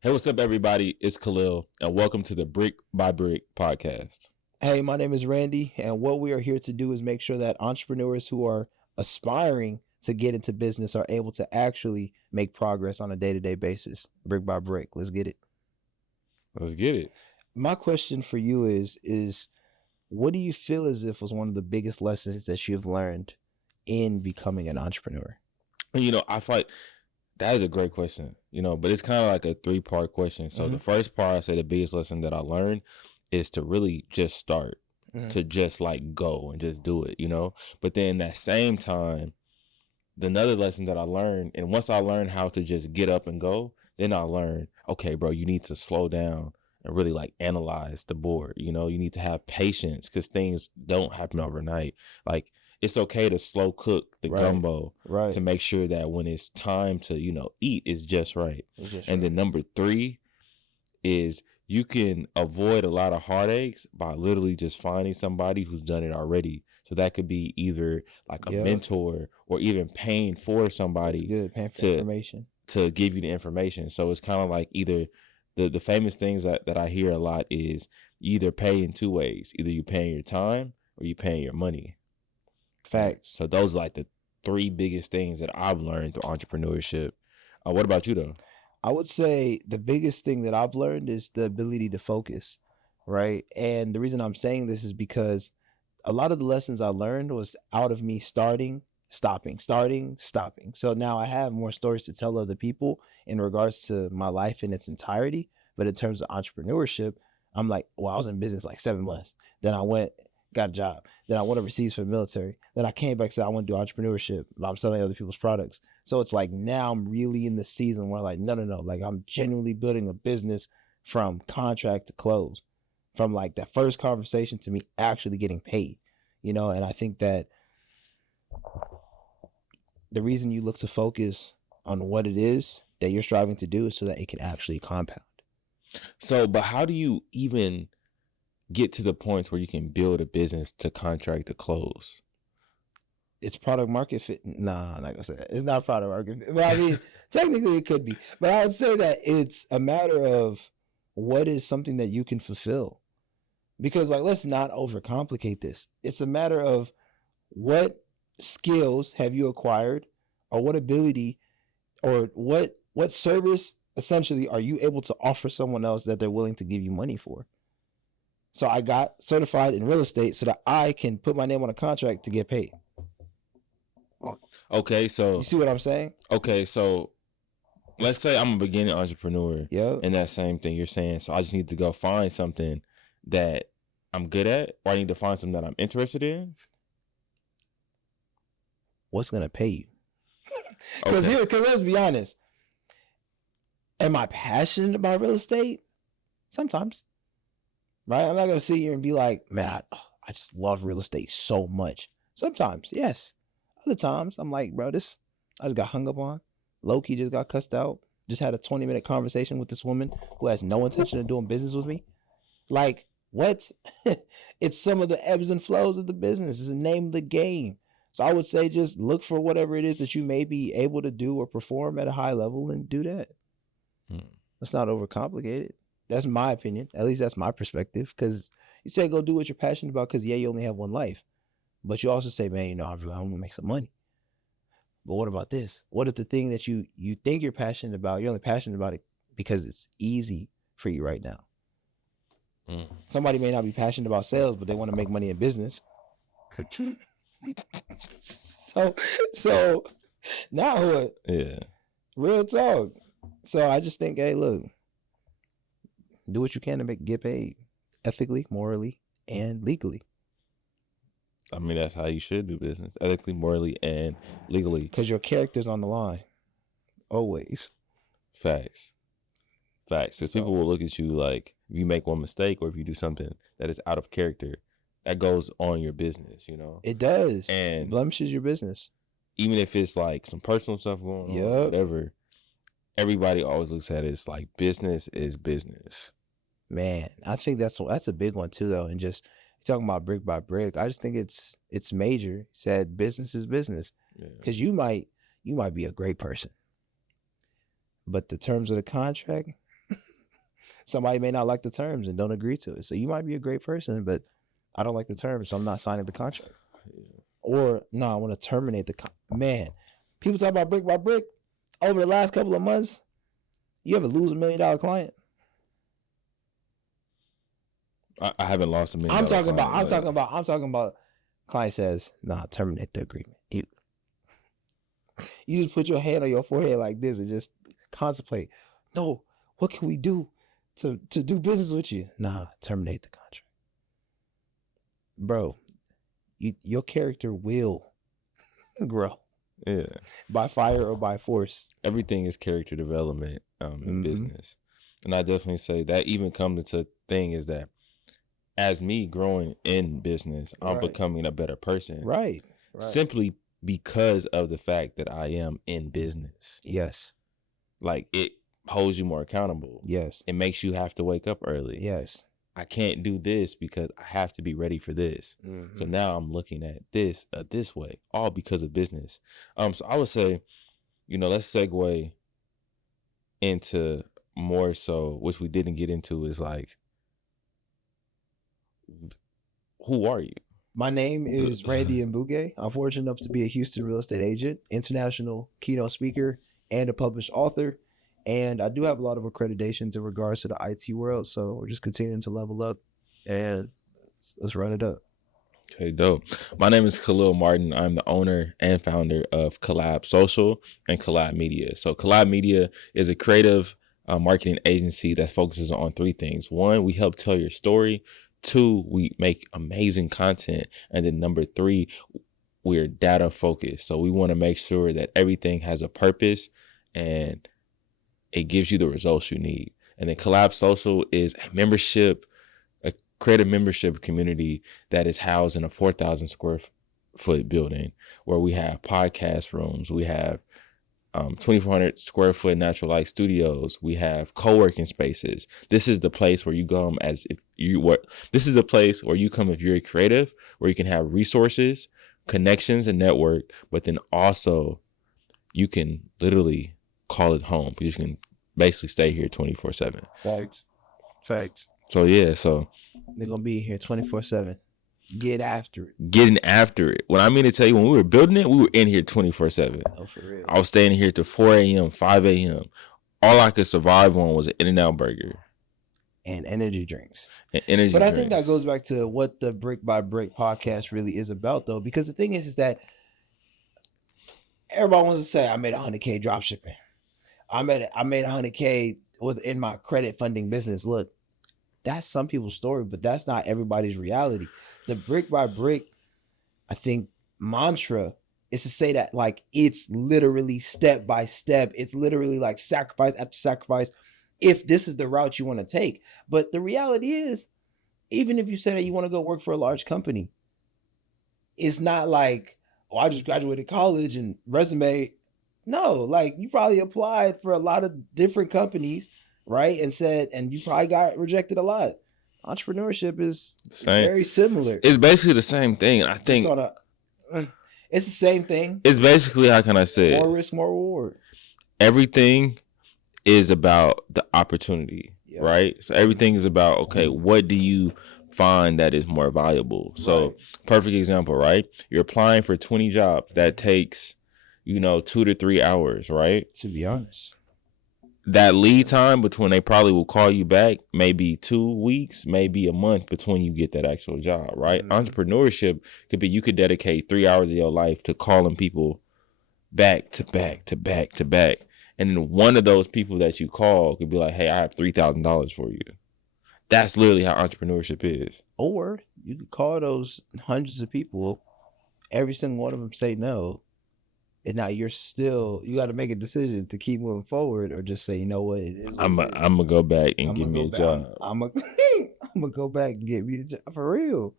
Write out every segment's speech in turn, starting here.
Hey, what's up, everybody? It's Khalil, and welcome to the Brick by Brick podcast. Hey, my name is Randy, and what we are here to do is make sure that entrepreneurs who are aspiring to get into business are able to actually make progress on a day to day basis, brick by brick. Let's get it. Let's get it. My question for you is what do you feel as if was one of the biggest lessons that you've learned in becoming an entrepreneur? And, I feel like that is a great question, but it's kind of like a three-part question. So the first part, I say the biggest lesson that I learned is to really just start, to just like go and just do it, But then at that same time, another lesson that I learned, and once I learned how to just get up and go, then I learned, okay, bro, you need to slow down and really like analyze the board. You need to have patience because things don't happen overnight. Like it's okay to slow cook the gumbo to make sure that when it's time to, eat, it's just right. And then number three is you can avoid a lot of heartaches by literally just finding somebody who's done it already. So that could be either like a mentor or even paying for somebody information to give you the information. So it's kind of like either the famous things that I hear a lot is you either pay in two ways. Either you paying your time or you paying your money. Facts. So those are like the three biggest things that I've learned through entrepreneurship. What about you though? I would say the biggest thing that I've learned is the ability to focus, right? And the reason I'm saying this is because a lot of the lessons I learned was out of me starting, stopping, starting, stopping. So now I have more stories to tell other people in regards to my life in its entirety. But in terms of entrepreneurship, I'm like, well, I was in business like 7 months. Then I went, got a job. Then I went overseas for the military. Then I came back and said, I want to do entrepreneurship. I'm selling other people's products. So it's like now I'm really in the season where like, no. Like I'm genuinely building a business from contract to close. From like that first conversation to me actually getting paid, and I think that the reason you look to focus on what it is that you're striving to do is so that it can actually compound. So, but how do you even get to the point where you can build a business to contract to close? It's product market fit. Nah, I'm not gonna say that. It's not product market fit. But I mean, technically it could be. But I would say that it's a matter of what is something that you can fulfill. Because like, let's not overcomplicate this. It's a matter of what skills have you acquired, or what ability, or what service essentially are you able to offer someone else that they're willing to give you money for. So I got certified in real estate so that I can put my name on a contract to get paid. Okay, so you see what I'm saying? Okay, so let's say I'm a beginning entrepreneur. Yeah. And that same thing you're saying. So I just need to go find something that I'm good at, or I need to find something that I'm interested in. What's gonna pay you? Because let's be honest. Am I passionate about real estate? Sometimes. Right? I'm not gonna sit here and be like, man, I just love real estate so much. Sometimes, yes. Other times, I'm like, bro, this I just got hung up on. Low-key just got cussed out. Just had a 20-minute conversation with this woman who has no intention of doing business with me. Like, what? It's some of the ebbs and flows of the business. It's the name of the game. So I would say just look for whatever it is that you may be able to do or perform at a high level and do that. Let's not overcomplicate it. That's my opinion. At least that's my perspective. Because you say go do what you're passionate about because, yeah, you only have one life. But you also say, man, I want to make some money. But what about this? What if the thing that you think you're passionate about, you're only passionate about it because it's easy for you right now? Somebody may not be passionate about sales, but they want to make money in business. so now what? Yeah. Real talk. So I just think, hey, look, do what you can to get paid ethically, morally, and legally. I mean, that's how you should do business, ethically, morally, and legally. Because your character's on the line. Always. Facts. Because people will look at you like if you make one mistake or if you do something that is out of character, that goes on your business, It does. And it blemishes your business. Even if it's like some personal stuff going on, whatever, everybody always looks at it as like business is business. Man, I think that's a big one too, though. And just talking about brick by brick, I just think it's major. Said business is business, because you might be a great person, but the terms of the contract, somebody may not like the terms and don't agree to it. So you might be a great person, but I don't like the terms, so I'm not signing the contract. Or no, I want to terminate the man. People talk about brick by brick. Over the last couple of months, you ever lose $1 million client? I haven't lost $1 million. I'm talking about. Client says, "Nah, terminate the agreement." You just put your hand on your forehead like this and just contemplate. No, what can we do to do business with you? Nah, terminate the contract, bro. Your character will grow. Yeah, by fire or by force. Everything is character development in business, and I definitely say that even comes into thing is that as me growing in business, I'm becoming a better person. Right. Simply because of the fact that I am in business. Yes. Like it holds you more accountable. Yes. It makes you have to wake up early. Yes. I can't do this because I have to be ready for this. So now I'm looking at this way, all because of business. So I would say, let's segue into more so, which we didn't get into, is like, who are you? My name is Randy Mbuge. I'm fortunate enough to be a Houston real estate agent, international keynote speaker, and a published author. And I do have a lot of accreditations in regards to the IT world. So we're just continuing to level up and let's run it up. Okay, dope. My name is Khalil Martin. I'm the owner and founder of Collab Social and Collab Media. So Collab Media is a creative marketing agency that focuses on 3 things. 1, we help tell your story. 2, we make amazing content. And then number 3, we're data focused. So we want to make sure that everything has a purpose and it gives you the results you need. And then Collab Social is a creative membership community that is housed in a 4,000 square foot building where we have podcast rooms. We have 2,400 square foot natural light studios. We have co-working spaces. This is the place where you come this is a place where you come if you're a creative, where you can have resources, connections, and network, but then also you can literally call it home. You can basically stay here 24/7. Facts. So yeah, they're gonna be here 24/7. Get after it. Getting after it. What I mean to tell you, when we were building it, we were in here 24/7. Oh, for real. I was staying here till 4 a.m., 5 a.m. All I could survive on was an In-N-Out burger. And energy drinks. I think that goes back to what the Brick by Brick podcast really is about, though. Because the thing is that everybody wants to say, I made $100K drop shipping. I made $100K within my credit funding business. Look, that's some people's story, but that's not everybody's reality. The Brick by Brick, I think, mantra is to say that like it's literally step by step. It's literally like sacrifice after sacrifice if this is the route you want to take. But the reality is, even if you say that you want to go work for a large company, it's not like, oh, I just graduated college and resume. No, like you probably applied for a lot of different companies, right? And you probably got rejected a lot. Entrepreneurship is very similar. It's basically the same thing. I think it's the same thing. It's basically, how can I say it? More risk, more reward. Everything is about the opportunity, right? So everything is about, okay, what do you find that is more valuable? So perfect example, right? You're applying for 20 jobs. That takes, 2 to 3 hours, right? To be honest. That lead time between they probably will call you back, maybe 2 weeks, maybe a month between you get that actual job, right? Entrepreneurship could be, you could dedicate 3 hours of your life to calling people back to back to back to back. And then one of those people that you call could be like, hey, I have $3,000 for you. That's literally how entrepreneurship is. Or you could call those hundreds of people, every single one of them say no. And now you got to make a decision to keep moving forward or just say, you know what? I'm going to go back and give me a job. I'm going to go back and get me a job for real.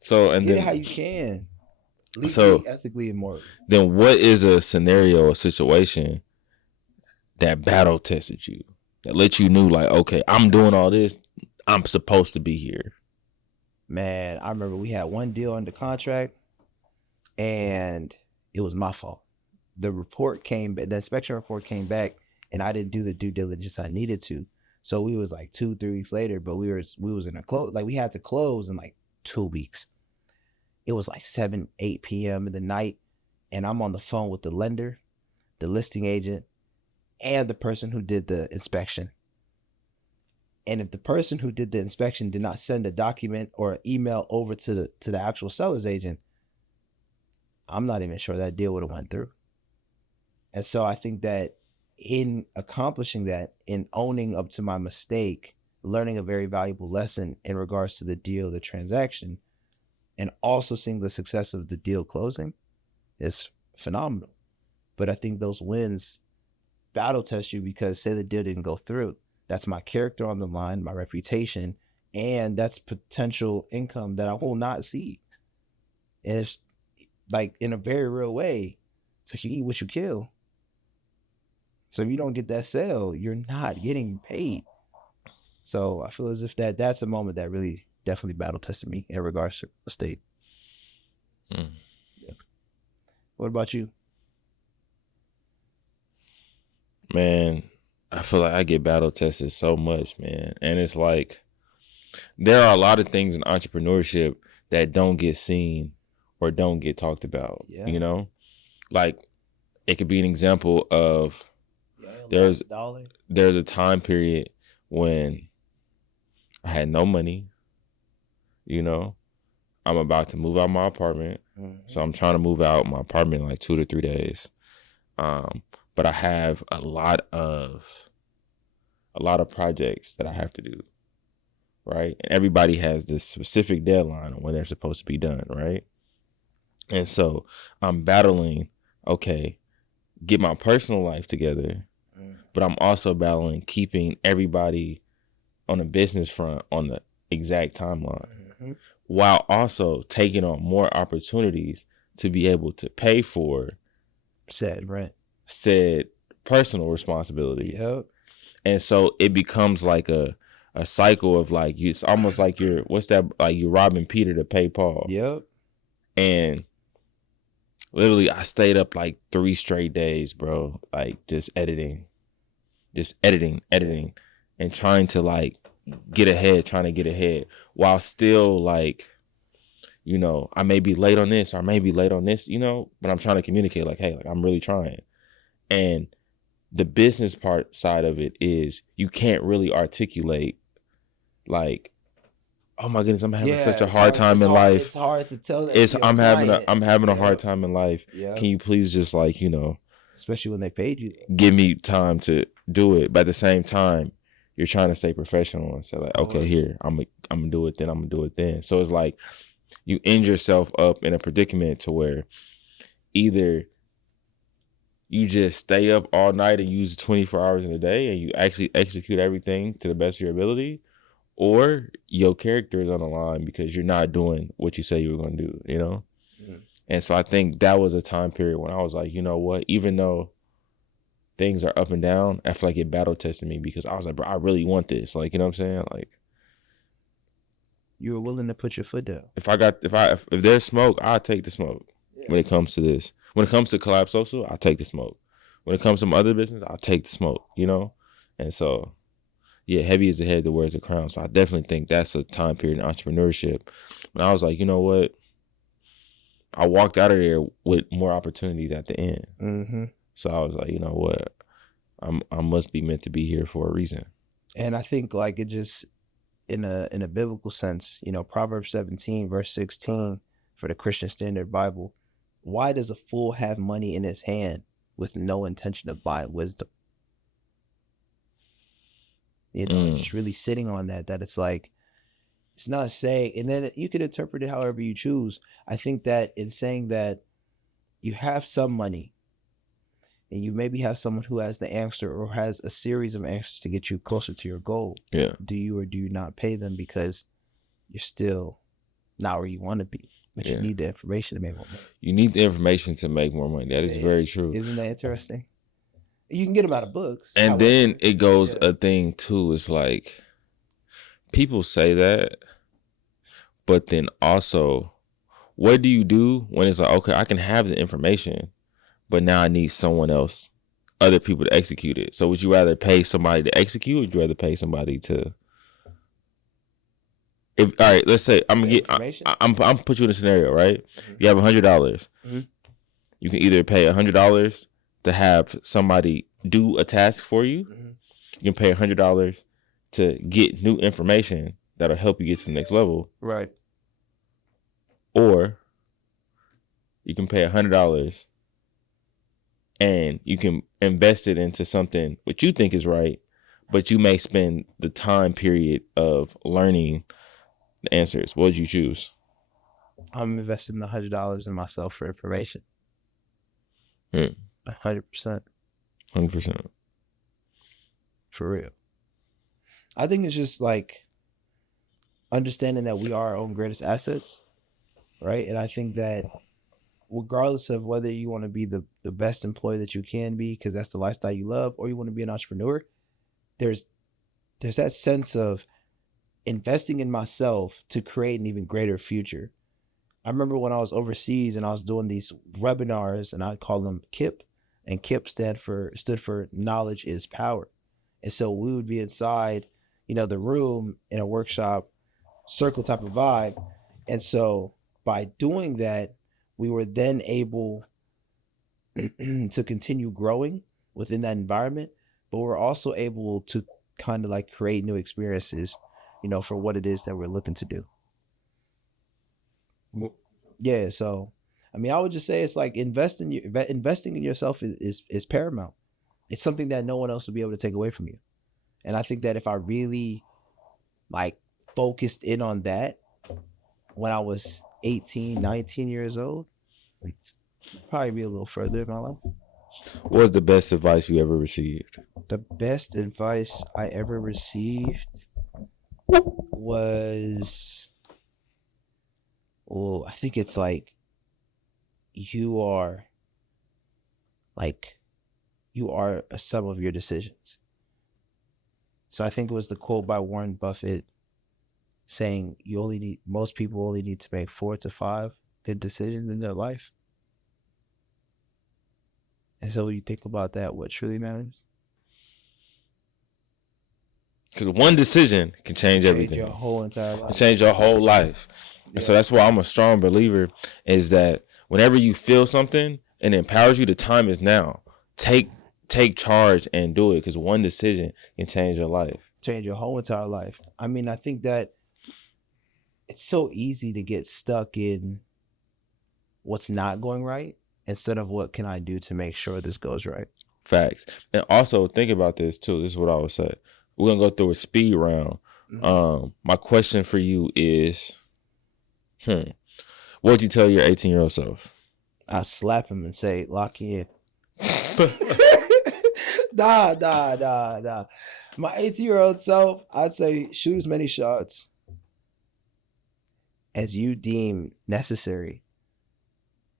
So, and get then it how you can. Legally, ethically, and morally. Then what is a scenario, a situation that battle tested you, that let you know like, okay, I'm doing all this. I'm supposed to be here. Man, I remember we had one deal under contract and it was my fault. The inspection report came back and I didn't do the due diligence I needed to. So we was like 2-3 weeks later, but we was in a close, like we had to close in like 2 weeks. It was like 7-8 p.m. in the night, and I'm on the phone with the lender, the listing agent, and the person who did the inspection. And if the person who did the inspection did not send a document or an email over to the actual seller's agent, I'm not even sure that deal would have went through. And so I think that in accomplishing that, in owning up to my mistake, learning a very valuable lesson in regards to the deal, the transaction, and also seeing the success of the deal closing is phenomenal. But I think those wins battle test you, because say the deal didn't go through, that's my character on the line, my reputation, and that's potential income that I will not see. And it's like, in a very real way, it's like you eat what you kill. So if you don't get that sale, you're not getting paid. So I feel as if that's a moment that really definitely battle tested me in regards to the state. Yeah. What about you? Man, I feel like I get battle tested so much, man. And it's like, there are a lot of things in entrepreneurship that don't get seen or don't get talked about, you know? Like, it could be an example of, there's a time period when I had no money, you know? I'm about to move out my apartment. So I'm trying to move out my apartment in like 2 to 3 days. But I have a lot of projects that I have to do, right? And everybody has this specific deadline on when they're supposed to be done, right? And so I'm battling, okay, get my personal life together, but I'm also battling keeping everybody on the business front on the exact timeline, while also taking on more opportunities to be able to pay for said personal responsibilities. And so it becomes like a cycle of like, it's almost like you're robbing Peter to pay Paul. And literally I stayed up like 3 straight days, bro, like just editing and trying to get ahead while still like, you know, I may be late on this or I may be late on this, you know, but I'm trying to communicate like, hey, like I'm really trying. And the business part side of it is you can't really articulate like, oh my goodness, I'm having such a hard time in life. It's hard to tell that. I'm having a hard time in life. Can you please just like, you know, especially when they paid you, give me time to do it. But at the same time, you're trying to stay professional and say like, okay, here, I'm gonna do it then. So it's like you end yourself up in a predicament to where either you just stay up all night and use 24 hours in a day and you actually execute everything to the best of your ability, or your character is on the line because you're not doing what you say you were going to do, you know? And so I think that was a time period when I was like, you know what, even though things are up and down, I feel like it battle tested me because I was like, bro, I really want this. Like, you know what I'm saying? Like, you were willing to put your foot down. If there's smoke, I'll take the smoke. When it comes to this. When it comes to Collab Social, I'll take the smoke. When it comes to some other business, I'll take the smoke, you know? And so, yeah, heavy is the head that wears the crown. So I definitely think that's a time period in entrepreneurship when I was like, you know what? I walked out of there with more opportunities at the end. So I was like, you know what? I must be meant to be here for a reason. And I think like it just, in a biblical sense, you know, Proverbs 17, verse 16 for the Christian Standard Bible, why does a fool have money in his hand with no intention of buying wisdom? You know, just really sitting on that it's like, it's not saying, and then you can interpret it however you choose. I think that in saying that you have some money and you maybe have someone who has the answer or has a series of answers to get you closer to your goal. Yeah. Do you or do you not pay them because you're still not where you want to be? But you need the information to make more money. You need the information to make more money. That is very true. Isn't that interesting? You can get them out of books. And then it goes a thing too. It's like people say that, but then also, what do you do when it's like, okay, I can have the information, but now I need someone else other people to execute it. So would you rather pay somebody to execute, or would you rather pay somebody to? If all right, let's say I'm put you in a scenario, right? Mm-hmm. You have $100. Mm-hmm. You can either pay $100 to have somebody do a task for you. Mm-hmm. You can pay $100 to get new information that'll help you get to the next level. Right. Or you can pay $100 and you can invest it into something which you think is right, but you may spend the time period of learning the answers. What would you choose? I'm investing the $100 in myself for information. 100%. 100%. For real. I think it's just like understanding that we are our own greatest assets, right? And I think that regardless of whether you want to be the best employee that you can be, because that's the lifestyle you love, or you want to be an entrepreneur, there's that sense of investing in myself to create an even greater future. I remember when I was overseas and I was doing these webinars, and I call them KIP, and KIP stood for knowledge is power. And so we would be inside, the room in a workshop circle type of vibe. And so by doing that, we were then able to continue growing within that environment, but we're also able to kind of like create new experiences, for what it is that we're looking to do. Yeah. So, I would just say it's like investing in yourself is paramount. It's something that no one else will be able to take away from you. And I think that if I really like focused in on that when I was 18, 19 years old, probably be a little further in my life. What was the best advice you ever received? The best advice I ever received was, I think it's like, you are a sum of your decisions. So I think it was the quote by Warren Buffett saying most people only need to make 4 to 5 good decisions in their life. And so when you think about that, what truly matters? Because one decision can change everything. Your whole entire life. Change your whole life. Yeah. And so that's why I'm a strong believer is that whenever you feel something and it empowers you, the time is now. Take charge and do it, because one decision can change your life. Change your whole entire life. I think that it's so easy to get stuck in what's not going right instead of what can I do to make sure this goes right. Facts. And also think about this too. This is what I would say. We're going to go through a speed round. Mm-hmm. My question for you is, what would you tell your 18-year-old self? I slap him and say, lock in. Nah. My 18-year-old self, I'd say shoot as many shots as you deem necessary.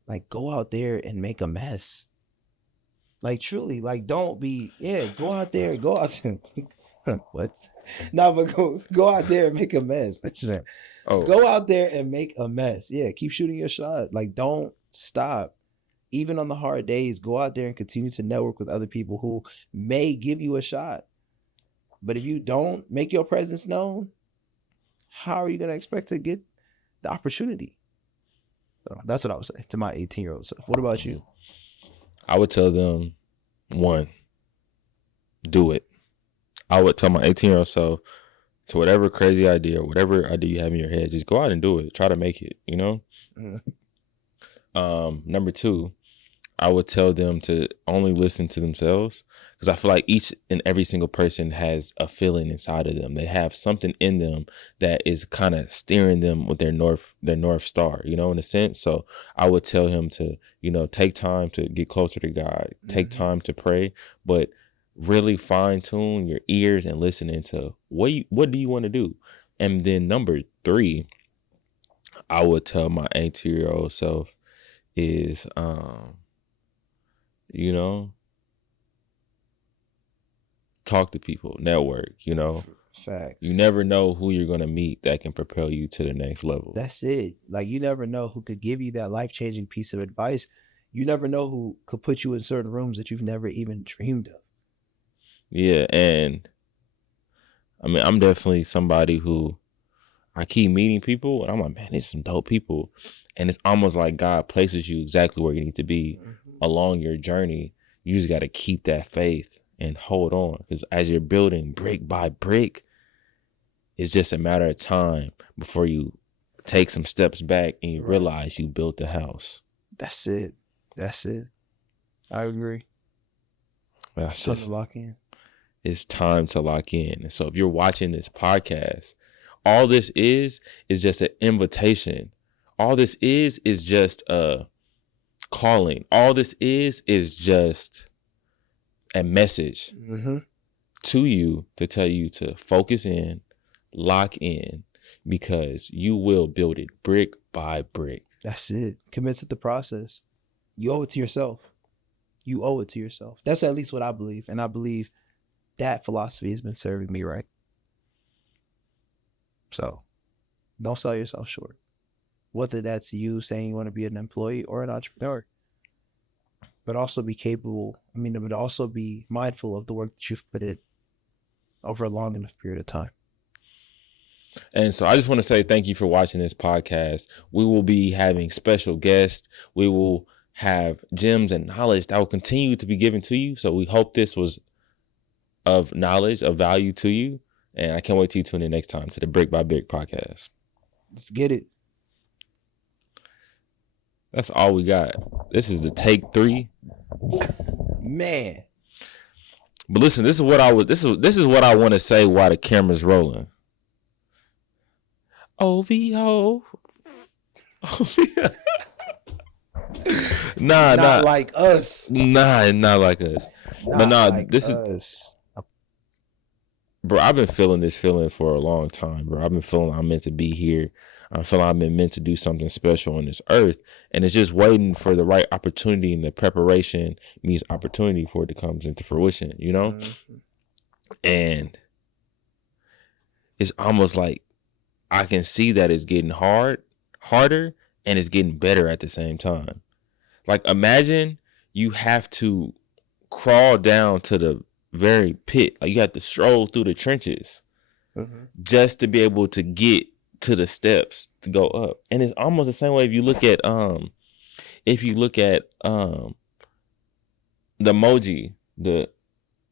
Like, go out there and make a mess. Like, truly, like, don't be, go out there. What? No, but go out there and make a mess. Go out there and make a mess. Yeah, keep shooting your shot. Like, don't stop. Even on the hard days, go out there and continue to network with other people who may give you a shot. But if you don't make your presence known, how are you going to expect to get the opportunity? So that's what I would say to my 18-year-old self. What about you? I would tell them, 1, do it. I would tell my 18-year-old self, to whatever crazy idea or whatever idea you have in your head, just go out and do it. Try to make it, Mm-hmm. Number 2, I would tell them to only listen to themselves, because I feel like each and every single person has a feeling inside of them. They have something in them that is kind of steering them with their north star, in a sense. So I would tell him to, take time to get closer to God, take time to pray, but really fine tune your ears and listen into what do you want to do. And then number 3, I would tell my 18-year-old self is, talk to people, network, Fact. You never know who you're going to meet that can propel you to the next level. That's it. Like, you never know who could give you that life-changing piece of advice. You never know who could put you in certain rooms that you've never even dreamed of. Yeah, and I mean, I'm definitely somebody who I keep meeting people, and I'm like, man, these are some dope people. And it's almost like God places you exactly where you need to be along your journey. You just got to keep that faith and hold on, because as you're building brick by brick, it's just a matter of time before you take some steps back and you realize you built the house. That's it. I agree. That's time to lock in. It's time to lock in. And so if you're watching this podcast, all this is just an invitation. All this is just a calling. All this is just a message to you to tell you to focus in, lock in, because you will build it brick by brick. That's it. Commit to the process. You owe it to yourself. That's at least what I believe. And I believe that philosophy has been serving me right. So don't sell yourself short. Whether that's you saying you want to be an employee or an entrepreneur. But also be but also be mindful of the work that you've put in over a long enough period of time. And so I just want to say thank you for watching this podcast. We will be having special guests. We will have gems and knowledge that will continue to be given to you. So we hope this was of knowledge, of value to you. And I can't wait till you tune in next time to the Brick by Brick podcast. Let's get it. That's all we got. This is the take 3. Man. But listen, this is what I want to say while the camera's rolling. OVO. Not like us. Not like us. Bro, I've been feeling this feeling for a long time, bro. I've been feeling I'm meant to be here. I feel I've been meant to do something special on this earth, and it's just waiting for the right opportunity, and the preparation means opportunity for it to come into fruition, you know? And it's almost like I can see that it's getting harder, and it's getting better at the same time. Like, imagine you have to crawl down to the very pit. Like, you have to stroll through the trenches just to be able to get to the steps to go up. And it's almost the same way if you look at the emoji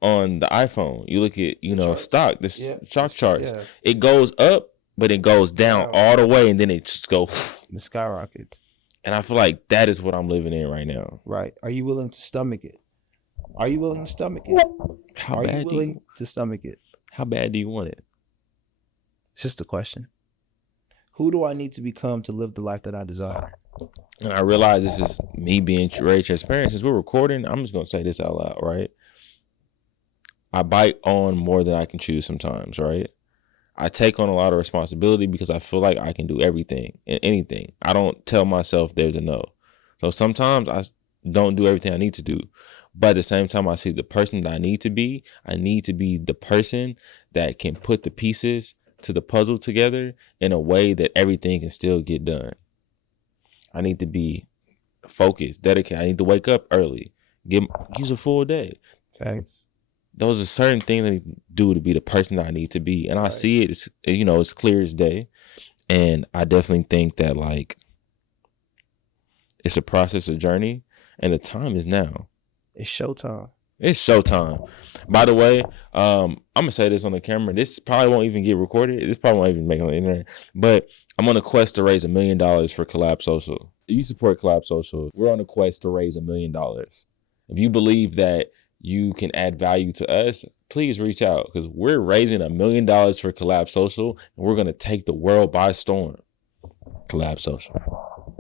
on the iPhone. You look at stock, the chalk charts. Yeah. It goes up, but it goes down all the way, and then it just goes the skyrocket. And I feel like that is what I'm living in right now. Right. Are you willing to stomach it? How bad do you want it? It's just a question. Who do I need to become to live the life that I desire? And I realize this is me being very transparent. Since we're recording, I'm just going to say this out loud, right? I bite on more than I can chew sometimes, right? I take on a lot of responsibility because I feel like I can do everything and anything. I don't tell myself there's a no. So sometimes I don't do everything I need to do. But at the same time, I see the person that I need to be. I need to be the person that can put the pieces to the puzzle together in a way that everything can still get done. I need to be focused, dedicated. I need to wake up early, use a full day. Okay. Those are certain things I need to do to be the person that I need to be. And I see it, it's clear as day. And I definitely think that, like, it's a process, a journey, and the time is now. It's showtime. It's showtime. By the way, I'm going to say this on the camera. This probably won't even get recorded. This probably won't even make it on the internet. But I'm on a quest to raise $1 million for Collab Social. If you support Collab Social, we're on a quest to raise $1 million. If you believe that you can add value to us, please reach out, because we're raising $1 million for Collab Social, and we're going to take the world by storm. Collab Social.